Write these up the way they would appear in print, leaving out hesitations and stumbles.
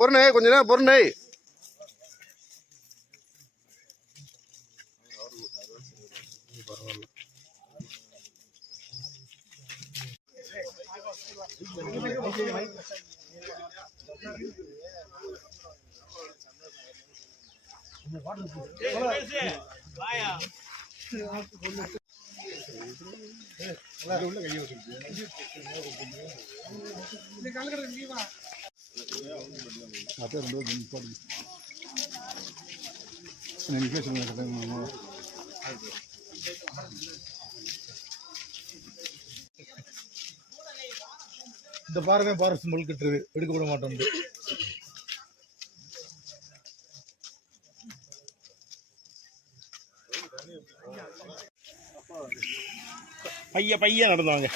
பொருணை கொஞ்ச நேரம் பொருணை இந்த பாருங்க பாரஸ் முழுக்கிட்டு எடுக்க விட மாட்டோம். பைய நடந்தாங்க.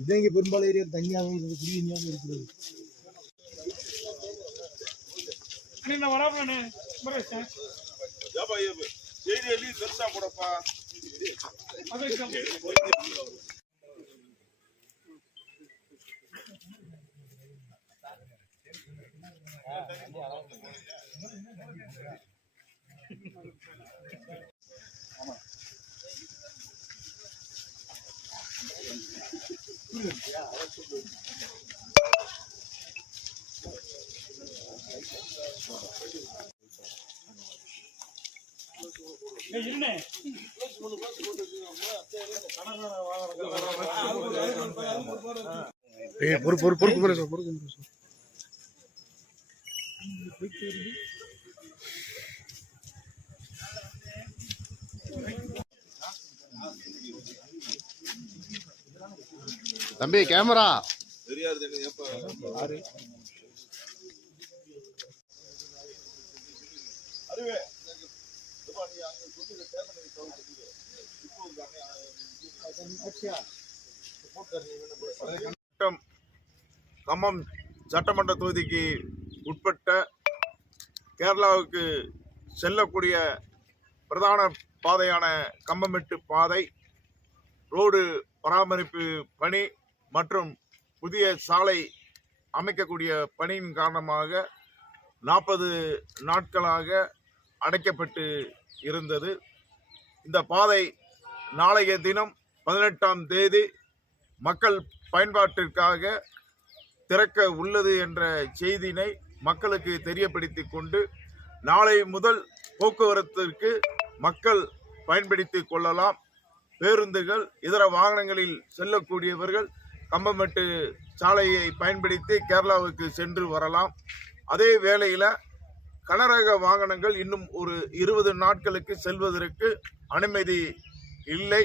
இதே இங்க பெரும்பாலும் ஏரியா தனியாக குடியாகவும் இருக்கிறது. தம்பி கேமரா கம்பம் சட்டமன்ற தொகுதிக்கு உட்பட்ட கேரளாவுக்கு செல்லக்கூடிய பிரதான பாதையான கம்பமெட்டு பாதை ரோடு பராமரிப்பு பணி மற்றும் புதிய சாலை அமைக்கக்கூடிய பணியின் காரணமாக 40 நாட்களாக அடைக்கப்பட்டு இருந்தது. இந்த பாதை நாளைய தினம் 18ஆம் தேதி மக்கள் பயன்பாட்டிற்காக திறக்க உள்ளது என்ற செய்தியினை மக்களுக்கு தெரியப்படுத்திக் கொண்டு நாளை முதல் போக்குவரத்திற்கு மக்கள் பயன்படுத்திக் கொள்ளலாம். பேருந்துகள் இதர வாகனங்களில் செல்லக்கூடியவர்கள் கம்பமெட்டு சாலையை பயன்படுத்தி கேரளாவுக்கு சென்று வரலாம். அதே வேளையில் கனரக வாகனங்கள் இன்னும் ஒரு 20 நாட்களுக்கு செல்வதற்கு அனுமதி இல்லை.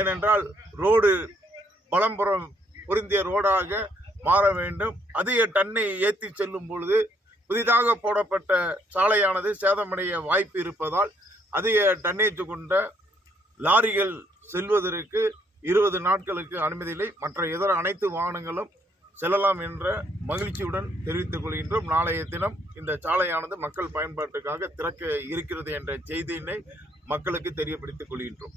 ஏனென்றால் ரோடு பலம்புறம் பொருந்திய ரோடாக மாற வேண்டும். அதிக டன்னை ஏற்றி செல்லும் பொழுது புதிதாக போடப்பட்ட சாலையானது சேதமடைய வாய்ப்பு இருப்பதால் அதிக டன்னேஜ் கொண்ட லாரிகள் செல்வதற்கு 20 நாட்களுக்கு அனுமதி இல்லை. மற்ற இதர அனைத்து வாகனங்களும் செல்லலாம் என்ற மகிழ்ச்சியுடன் தெரிவித்துக் கொள்கின்றோம். நாளைய தினம் இந்த சாலையானது மக்கள் பயன்பாட்டுக்காக திறக்க இருக்கிறது என்ற செய்தியினை மக்களுக்கு தெரியப்படுத்திக் கொள்கின்றோம்.